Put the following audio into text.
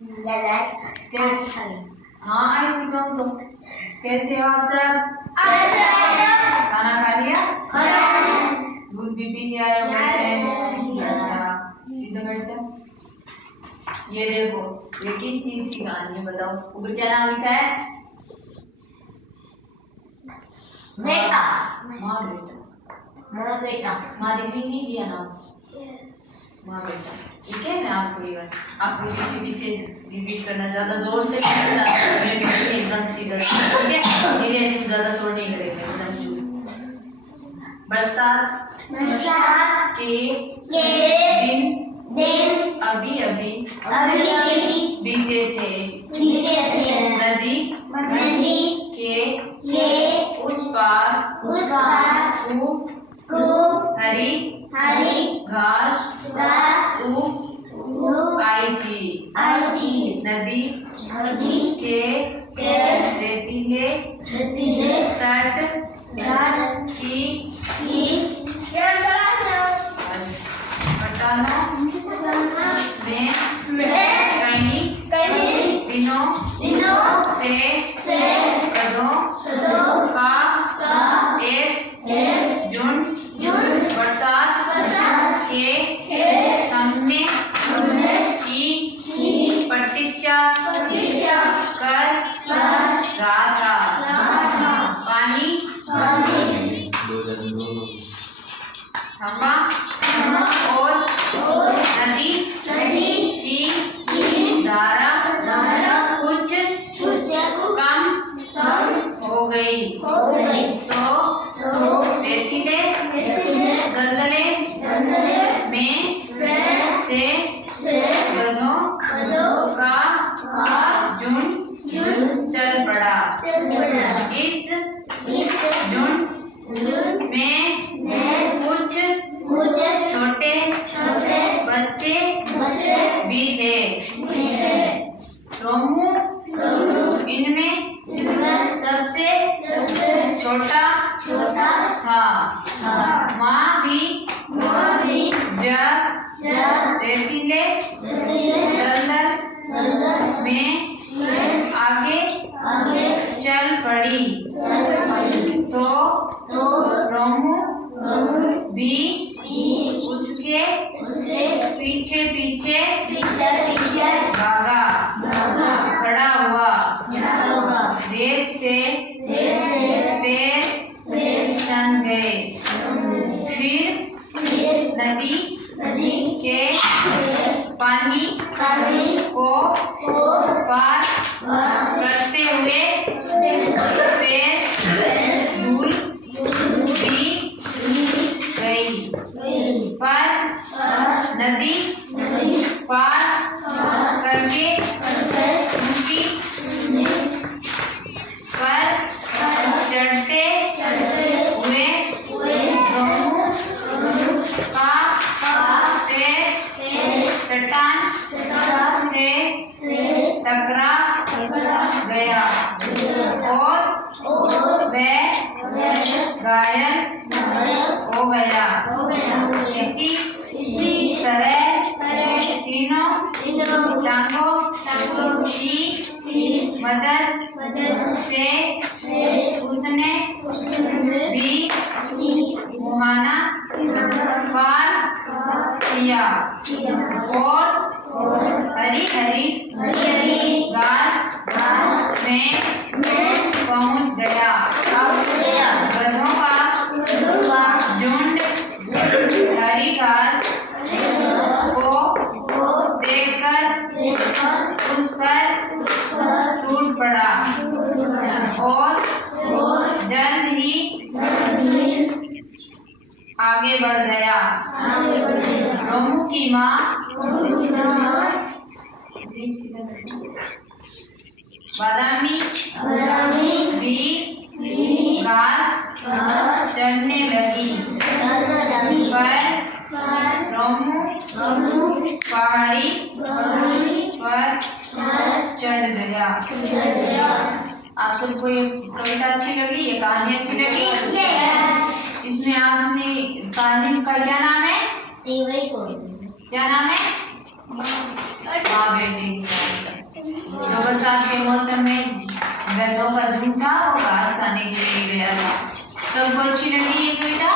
कैसे? हाँ आई सिखाऊँ तो। कैसे हो आप सब? खाना खा लिया? दूध भी पी के आए हो घर से? अच्छा सीधे बैठ जा। ये देखो ये किस चीज की कहानी है बताओ। ऊपर क्या नाम लिखा है? बेटा। माँ बेटा। माँ बेटा। माँ दिखने नहीं दिया नाम। माँ बेटा ठीक है। मैं आपको ये आपको पीछे पीछे रिपीट करना, ज्यादा जोर से एकदम सीधा ठीक है। धीरे से ज्यादा शोर नहीं करेगा एकदम चुप। बरसात के दिन अभी अभी बीते थे। नदी के उस पार खूब हरी घास उग आई थी। नदी के रेतीले तट की चट्टानों में कई दिनों से गधों का एक झुंड बरसात के थमने की प्रतीक्षा कर रहा था। पानी थमा और नदी की धारा कुछ कम हो गई तो रेतीले दलदले में से गधों का झुंड चल पड़ा। इस झुंड में कुछ छोटे बच्चे भी थे। रोमू इनमें सबसे छोटा था। माँ भी जब रेतीले दलदल में आगे चल पड़ी तो रोमू भी उसके पीछे पीछे भागा खड़ा हुआ। रेत से पैर सन गए। फिर नदी के पानी को पार करते हुए पैर धूल भी गई। पर नदी पार करके उनकी पर चढ़ते हुए रोमू का पैर चट्टान से टकरा गया और वह घायल हो गया। इसी तरह तीनों टांगों की मदद से उसने भी मुहाना पार किया और हरी हरी घास में पहुंच गया। गधों का झुंड हरी घास को देखकर उस पर टूट पड़ा और जल्द ही आगे बढ़ गया। रोमू की माँ बादामी भी घास चढ़ने लगी। पर रोमू पहाड़ी पर चढ़ गया। आप सबको ये कविता अच्छी लगी? ये कहानी अच्छी लगी? इसमें आपने कहानी का क्या नाम है? क्या नाम है? माँ बेटे की कहानी। जो बरसात के मौसम में गधों का झुंड था वो घास खाने के लिए गया था। सबको अच्छी लगी ये कविता?